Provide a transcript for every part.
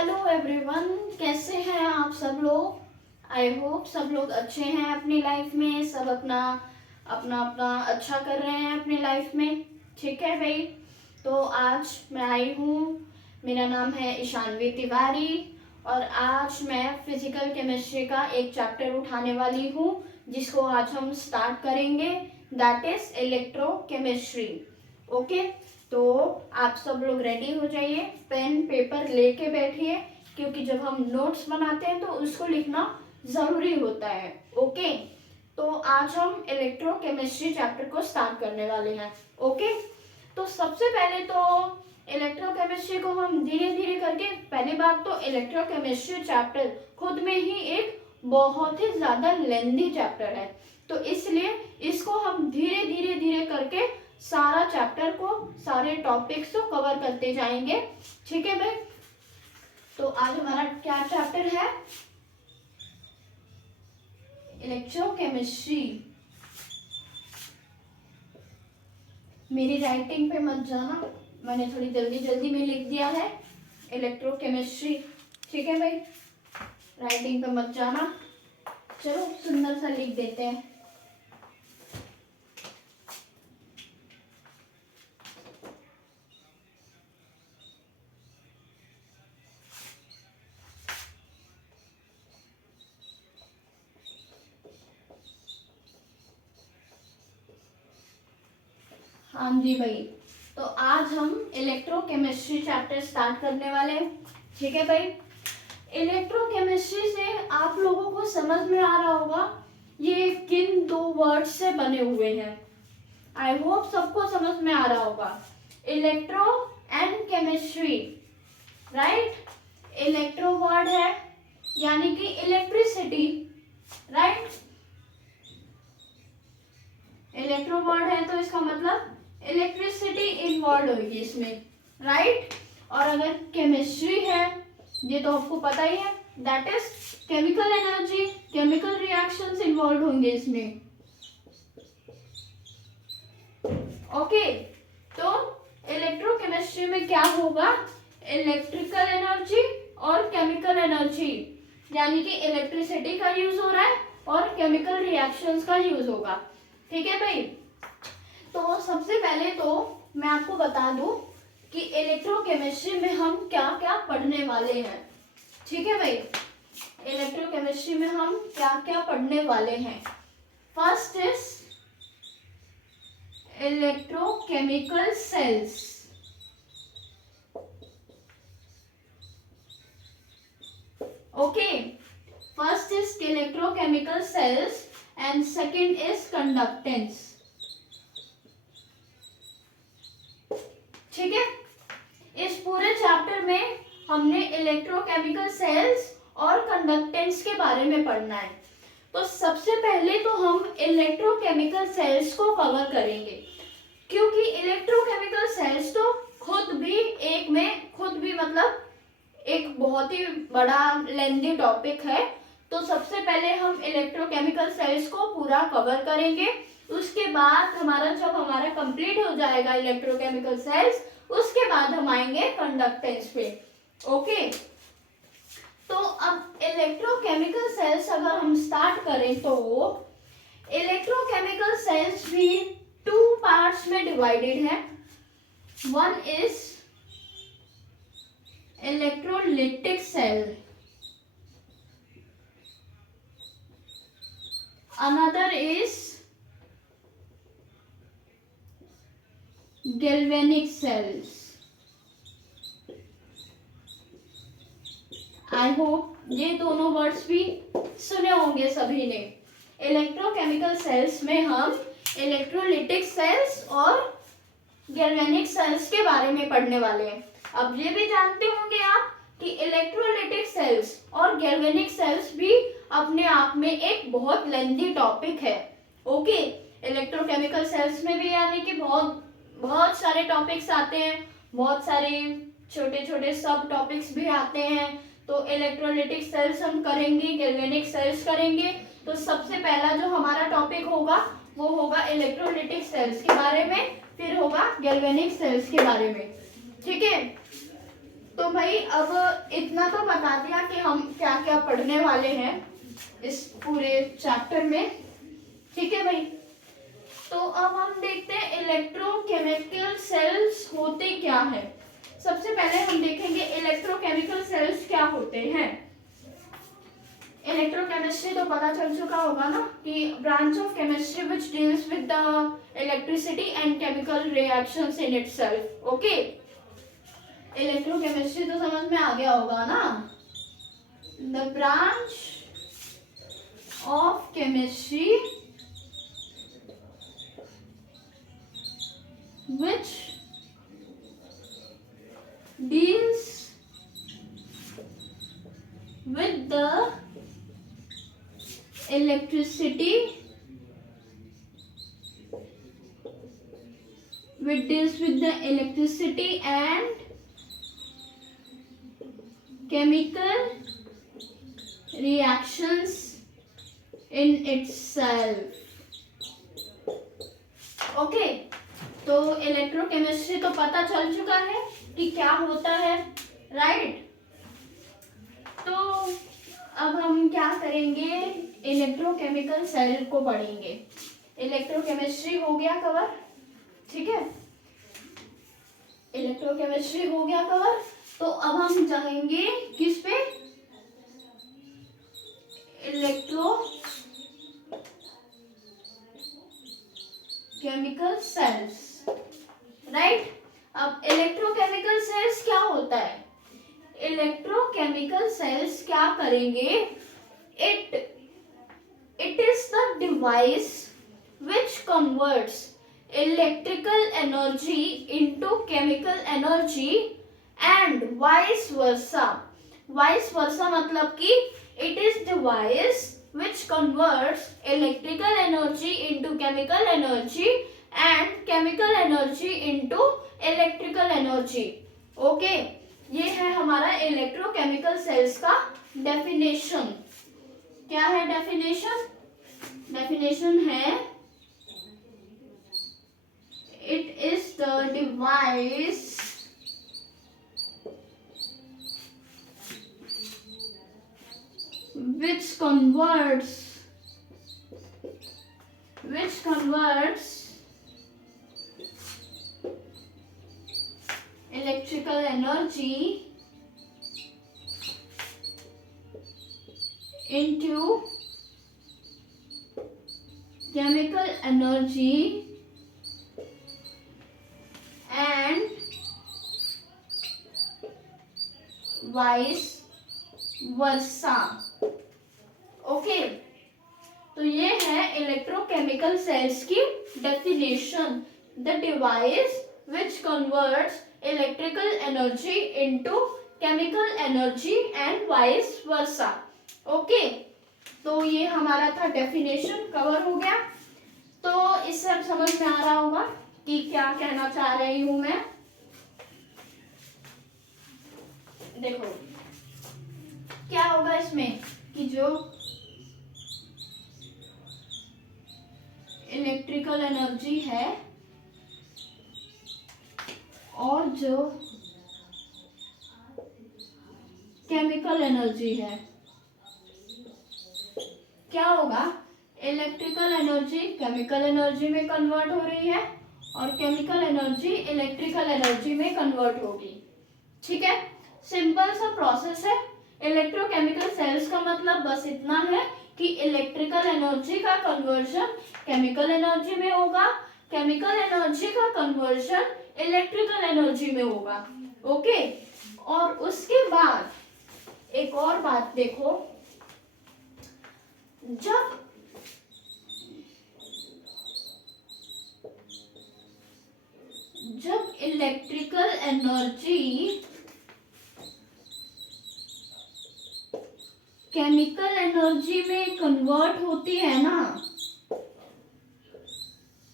Hello everyone, कैसे हैं आप सब लोग। आई होप सब लोग अच्छे हैं अपनी लाइफ में, सब अपना अपना अपना अच्छा कर रहे हैं अपनी लाइफ में। ठीक है भाई, तो आज मैं आई हूँ। मेरा नाम है ईशानवी तिवारी और आज मैं फिजिकल केमिस्ट्री का एक चैप्टर उठाने वाली हूँ जिसको आज हम स्टार्ट करेंगे, दैट इज इलेक्ट्रोकेमिस्ट्री। ओके, तो आप सब लोग रेडी हो जाइए, पेन पेपर लेके बैठिए क्योंकि जब हम नोट्स बनाते हैं तो उसको लिखना ज़रूरी होता है। ओके, तो आज हम इलेक्ट्रोकेमिस्ट्री चैप्टर को स्टार्ट करने वाले हैं। ओके, तो सबसे पहले तो इलेक्ट्रोकेमिस्ट्री को हम धीरे धीरे करके, पहली बात तो इलेक्ट्रोकेमिस्ट्री चैप्टर खुद में ही एक बहुत ही ज़्यादा लेंथी चैप्टर है, तो इसलिए इसको हम धीरे धीरे धीरे करके सारा चैप्टर को, सारे टॉपिक्स को कवर करते जाएंगे। ठीक है भाई, तो आज हमारा क्या चैप्टर है? इलेक्ट्रोकेमिस्ट्री। मेरी राइटिंग पे मत जाना, मैंने थोड़ी जल्दी जल्दी में लिख दिया है इलेक्ट्रोकेमिस्ट्री। ठीक है भाई, राइटिंग पे मत जाना। चलो सुंदर सा लिख देते हैं। हाँ जी भाई, तो आज हम इलेक्ट्रोकेमिस्ट्री चैप्टर स्टार्ट करने वाले हैं। ठीक है भाई, इलेक्ट्रोकेमिस्ट्री से आप लोगों को समझ में आ रहा होगा ये किन दो वर्ड से बने हुए हैं। आई होप सबको समझ में आ रहा होगा, electro and chemistry, right. Electro word है यानी कि इलेक्ट्रिसिटी, राइट। इलेक्ट्रो वर्ड है तो इसका मतलब इलेक्ट्रिसिटी इन्वॉल्व होगी इसमें, राइट। और अगर केमिस्ट्री है, ये तो आपको पता ही है, that is chemical energy, chemical reactions involve होंगे इसमें। ओके, तो इलेक्ट्रोकेमिस्ट्री में क्या होगा? इलेक्ट्रिकल एनर्जी और केमिकल एनर्जी, यानी कि इलेक्ट्रिसिटी का यूज हो रहा है और केमिकल रिएक्शंस का यूज होगा। ठीक है भाई, तो सबसे पहले तो मैं आपको बता दूं कि इलेक्ट्रोकेमिस्ट्री में हम क्या क्या पढ़ने वाले हैं। ठीक है भाई, इलेक्ट्रोकेमिस्ट्री में हम क्या क्या पढ़ने वाले हैं। First is electrochemical cells. Okay, first is electrochemical cells and second is conductance। ठीक है, इस पूरे चैप्टर में हमने इलेक्ट्रोकेमिकल सेल्स और कंडक्टेंस के बारे में पढ़ना है। तो सबसे पहले तो हम इलेक्ट्रोकेमिकल सेल्स को कवर करेंगे, क्योंकि इलेक्ट्रोकेमिकल सेल्स तो खुद भी मतलब एक बहुत ही बड़ा लेंथी टॉपिक है। तो सबसे पहले हम इलेक्ट्रोकेमिकल सेल्स को पूरा कवर करेंगे, उसके बाद जब हमारा कंप्लीट हो जाएगा इलेक्ट्रोकेमिकल सेल्स, उसके बाद हम आएंगे कंडक्टेंस पे। ओके, तो अब इलेक्ट्रोकेमिकल सेल्स अगर हम स्टार्ट करें तो इलेक्ट्रोकेमिकल सेल्स भी टू पार्ट्स में डिवाइडेड है। One is electrolytic cell, another is galvanic cells। I hope ये दोनों वर्ड्स भी सुने होंगे सभी ने। इलेक्ट्रोकेमिकल सेल्स में हम इलेक्ट्रोलिटिक सेल्स और गैल्वेनिक सेल्स के बारे में पढ़ने वाले हैं। अब ये भी जानते होंगे आप कि इलेक्ट्रोलिटिक सेल्स और गैल्वेनिक सेल्स भी अपने आप में एक बहुत लेंथी टॉपिक है। ओके, इलेक्ट्रोकेमिकल सेल्स में भी यानी कि बहुत सारे टॉपिक्स आते हैं, बहुत सारे छोटे छोटे सब टॉपिक्स भी आते हैं। तो इलेक्ट्रोलिटिक सेल्स हम करेंगे, गैल्वेनिक सेल्स करेंगे। तो सबसे पहला जो हमारा टॉपिक होगा वो होगा इलेक्ट्रोलिटिक सेल्स के बारे में, फिर होगा गैल्वेनिक सेल्स के बारे में। ठीक है, तो भाई अब इतना तो बता दिया कि हम क्या क्या पढ़ने वाले हैं इस पूरे चैप्टर में, ठीक है भाई। तो अब हम देखते हैं इलेक्ट्रोकेमिकल सेल्स होते क्या है। सबसे पहले हम देखेंगे इलेक्ट्रोकेमिकल सेल्स क्या होते हैं। इलेक्ट्रोकेमिस्ट्री तो पता चल चुका होगा ना कि branch of chemistry which deals with the electricity and chemical reactions in itself. Okay, electrochemistry तो समझ में आ गया होगा ना। The branch of chemistry which deals with the electricity, which deals with the electricity and chemical reactions in itself. Okay, तो electrochemistry तो पता चल चुका है कि क्या होता है, राइट। तो अब हम क्या करेंगे, इलेक्ट्रोकेमिकल सेल को पढ़ेंगे। इलेक्ट्रोकेमिस्ट्री हो गया कवर, ठीक है, इलेक्ट्रोकेमिस्ट्री हो गया कवर। तो अब हम जाएंगे किस पे, इलेक्ट्रोकेमिकल सेल्स, राइट। अब इलेक्ट्रोकेमिकल सेल्स क्या होता है, इलेक्ट्रोकेमिकल सेल्स क्या करेंगे, it is the device which converts electrical energy into chemical energy and vice versa. Vice versa मतलब कि it is device which converts electrical energy into chemical energy and chemical energy into electrical energy. Okay, ये है हमारा electrochemical cells का definition. क्या है definition, definition है it is the device which converts electrical energy into chemical energy and vice versa. Okay, तो ये है इलेक्ट्रोकेमिकल सेल्स की definition, the device which converts electrical energy into chemical energy and vice versa. Okay, तो ये हमारा था definition, cover हो गया। तो इससे अब समझ में आ रहा होगा कि क्या कहना चाह रही हूं मैं। देखो क्या होगा इसमें कि जो इलेक्ट्रिकल एनर्जी है और जो केमिकल एनर्जी है, क्या होगा, इलेक्ट्रिकल एनर्जी केमिकल एनर्जी में कन्वर्ट हो रही है और केमिकल एनर्जी इलेक्ट्रिकल एनर्जी में कन्वर्ट होगी। ठीक है, सिंपल सा प्रोसेस है। इलेक्ट्रोकेमिकल सेल्स का मतलब बस इतना है कि इलेक्ट्रिकल एनर्जी का कन्वर्जन केमिकल एनर्जी में होगा, केमिकल एनर्जी का कन्वर्जन इलेक्ट्रिकल एनर्जी में होगा। ओके, और उसके बाद एक और बात देखो, जब इलेक्ट्रिकल एनर्जी केमिकल एनर्जी में कन्वर्ट होती है ना,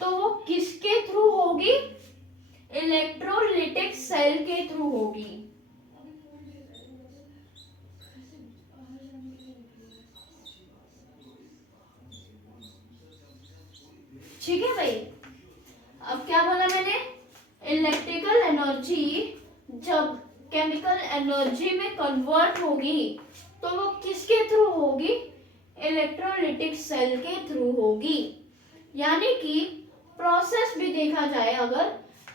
तो वो किसके थ्रू होगी, इलेक्ट्रोलिटिक सेल के थ्रू होगी। ठीक है भाई, अब क्या बोला मैंने, इलेक्ट्रिकल एनर्जी जब केमिकल एनर्जी में कन्वर्ट होगी तो वो किसके थ्रू होगी? इलेक्ट्रोलिटिक सेल के थ्रू होगी। यानी कि प्रोसेस भी देखा जाए अगर,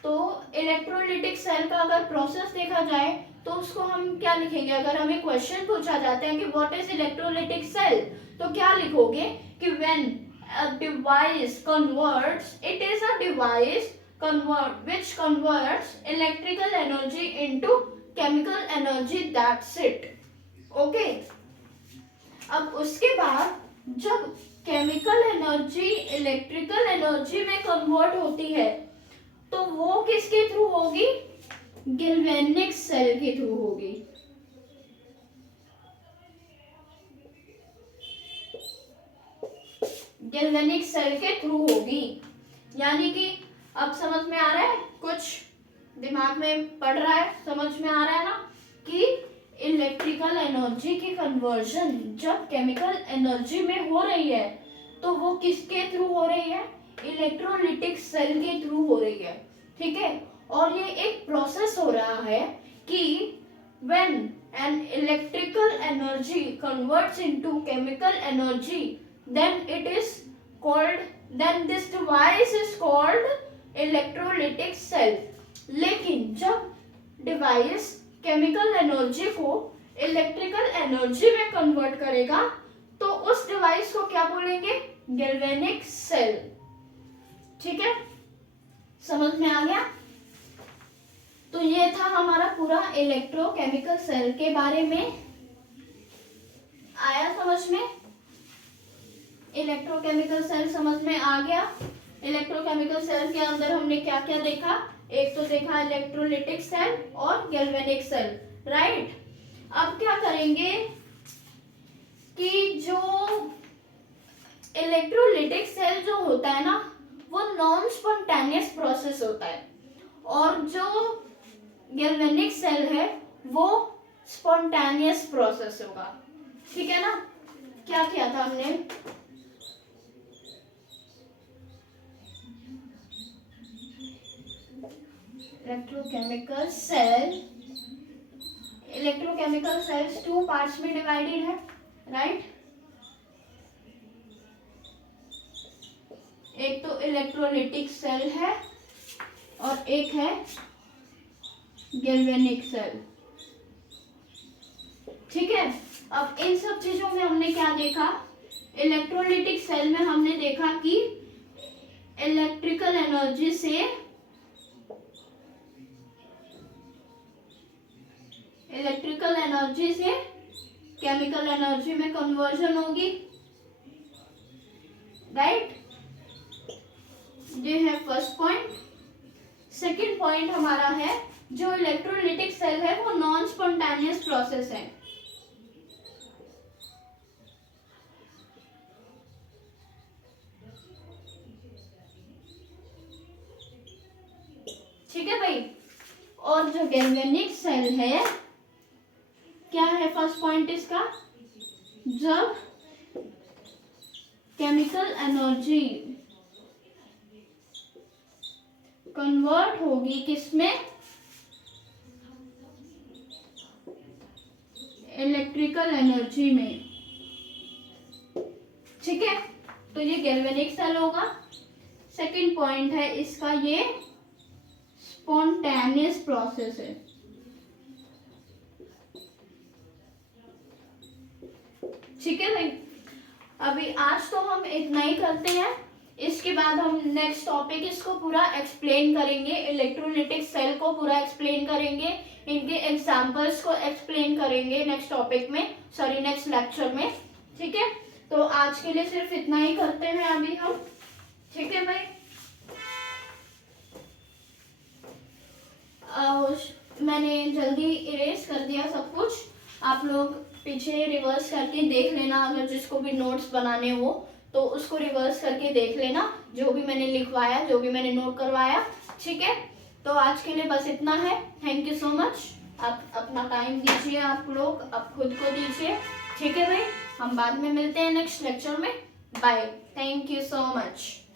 तो इलेक्ट्रोलिटिक सेल का अगर प्रोसेस देखा जाए तो उसको हम क्या लिखेंगे? अगर हमें क्वेश्चन पूछा जाता है कि व्हाट इज इलेक्ट्रोलिटिक सेल, तो क्या लिखोगे कि when a device converts, it is a device which converts electrical energy into chemical energy, that's it. Okay, अब उसके बाद जब केमिकल एनर्जी इलेक्ट्रिकल एनर्जी में कन्वर्ट होती है तो वो किसके थ्रू होगी? गैल्वेनिक सेल के थ्रू होगी। गैल्वेनिक सेल के थ्रू होगी। यानी कि अब समझ में आ रहा है, कुछ दिमाग में पड़ रहा है, समझ में आ रहा है ना कि इलेक्ट्रिकल एनर्जी की कन्वर्जन जब केमिकल एनर्जी में हो रही है तो वो किसके थ्रू हो रही है? इलेक्ट्रोलिटिक सेल के थ्रू हो रही है। ठीक है, और ये एक प्रोसेस हो रहा है कि when an electrical energy converts into chemical energy, then it is called, then this device is called electrolytic cell. लेकिन जब डिवाइस केमिकल एनर्जी को इलेक्ट्रिकल एनर्जी में कन्वर्ट करेगा तो उस डिवाइस को क्या बोलेंगे? Galvanic cell. ठीक है, समझ में आ गया? तो ये था हमारा पूरा इलेक्ट्रोकेमिकल सेल के बारे में। आया समझ में? इलेक्ट्रोकेमिकल सेल समझ में आ गया। इलेक्ट्रोकेमिकल सेल के अंदर हमने क्या क्या देखा? एक तो देखा इलेक्ट्रोलिटिक सेल और गैल्वेनिक सेल, राइट। अब क्या करेंगे कि जो इलेक्ट्रोलिटिक सेल जो होता है ना वो नॉन स्पॉन्टेनियस प्रोसेस होता है, और जो गैल्वेनिक सेल है वो स्पॉन्टेनियस प्रोसेस होगा। ठीक है ना? क्या किया था हमने? इलेक्ट्रोकेमिकल सेल्स टू पार्ट्स में डिवाइडेड है, राइट। एक तो इलेक्ट्रोलिटिक सेल है और एक है गैल्वेनिक सेल। ठीक है, अब इन सब चीजों में हमने क्या देखा? इलेक्ट्रोलिटिक सेल में हमने देखा कि इलेक्ट्रिकल एनर्जी से केमिकल एनर्जी में कन्वर्जन होगी, राइट। ये है फर्स्ट पॉइंट। सेकंड पॉइंट हमारा है जो इलेक्ट्रोलिटिक सेल है वो नॉन स्पॉन्टेनियस प्रोसेस है। ठीक है भाई। और जो गैल्वेनिक सेल है, क्या है फर्स्ट पॉइंट इसका? जब केमिकल एनर्जी कन्वर्ट होगी किसमें? इलेक्ट्रिकल एनर्जी में। ठीक है, तो ये गैल्वेनिक सेल होगा। सेकंड पॉइंट है इसका, ये स्पॉन्टेनियस प्रोसेस है। ठीक है भाई, अभी आज तो हम इतना ही करते हैं। इसके बाद हम नेक्स्ट टॉपिक इसको पूरा एक्सप्लेन करेंगे, इलेक्ट्रोलिटिक सेल को पूरा एक्सप्लेन करेंगे, इनके एग्जांपल्स को एक्सप्लेन करेंगे नेक्स्ट टॉपिक में, सॉरी नेक्स्ट लेक्चर में। ठीक है, तो आज के लिए सिर्फ इतना ही करते हैं अभी हम। ठीक है भाई, मैंने जल्दी इरेज कर दिया सब कुछ, आप लोग पीछे रिवर्स करके देख लेना, अगर जिसको भी नोट्स बनाने हो तो उसको रिवर्स करके देख लेना, जो भी मैंने लिखवाया, जो भी मैंने नोट करवाया। ठीक है, तो आज के लिए बस इतना है। Thank you so much. आप अपना टाइम दीजिए, आप लोग आप खुद को दीजिए। ठीक है भाई, हम बाद में मिलते हैं नेक्स्ट लेक्चर में। Bye, thank you so much.